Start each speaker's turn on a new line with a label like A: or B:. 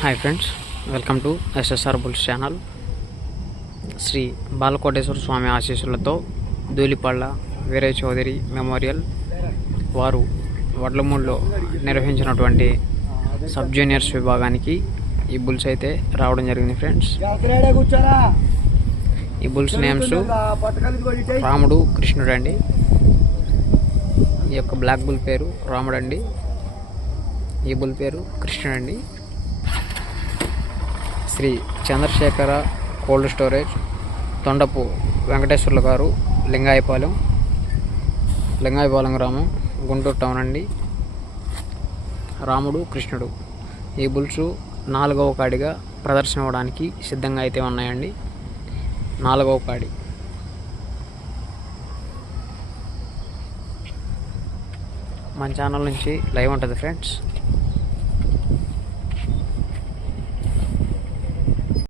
A: Hi friends welcome to SSR bulls channel Shri Balakoteswara Swamy ఆశీస్సులతో Dhulipalla Veeraiah Chowdary memorial వారు వడ్లమూడిలో నిర్వహించినటువంటి sub juniors విభాగానికి ఈ బుల్స్ అయితే రావడం జరిగింది ఫ్రెండ్స్ ఈ బుల్స్ నేమ్స్ రాముడు కృష్ణుడు అండి. ఈ యొక్క బ్లాక్ బుల్ పేరు రాముడు అండి. ఈ బుల్ పేరు కృష్ణుడు అండి. శ్రీ చంద్రశేఖర కోల్డ్ స్టోరేజ్ తొండపు వెంకటేశ్వర్లు గారు లింగాయపాలెం లింగాయపాలెం గ్రామం గుంటూరు టౌన్ అండి. రాముడు కృష్ణుడు. ఈ బుల్స్ నాలుగవ కాడిగా ప్రదర్శన ఇవ్వడానికి సిద్ధంగా అయితే ఉన్నాయండి. నాలుగవ కాడి. మన ఛానల్ నుంచి లైవ్ ఉంటుంది ఫ్రెండ్స్.